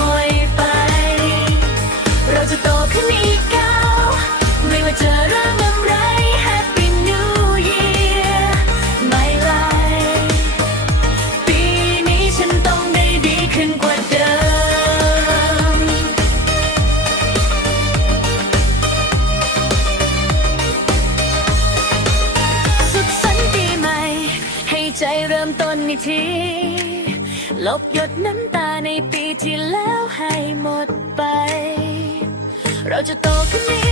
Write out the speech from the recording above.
บ่อไป เราจะโตขึ้นอีกก้าวไม่ว่าจะเรื่องอะไร Happy New Year My Life ปีนี้ฉันต้องได้ดีขึ้นกว่าเดิม สุขสันต์ปีใหม่ ให้ใจเริ่มต้นอีกที ลบหยดน้ำตาในปีที่แล้วให้หมดไป เราจะโตขึ้นอี